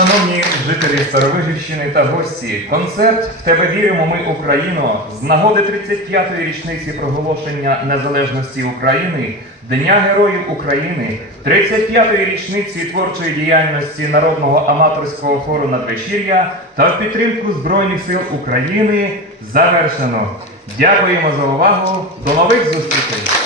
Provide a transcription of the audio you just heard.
Шановні жителі Старовижівщини та гості, концерт «В тебе віримо ми, Україно» з нагоди 35-ї річниці проголошення незалежності України, Дня Героїв України, 35-ї річниці творчої діяльності Народного аматорського хору «Надвечір'я» та в підтримку Збройних сил України завершено. Дякуємо за увагу. До нових зустрічей!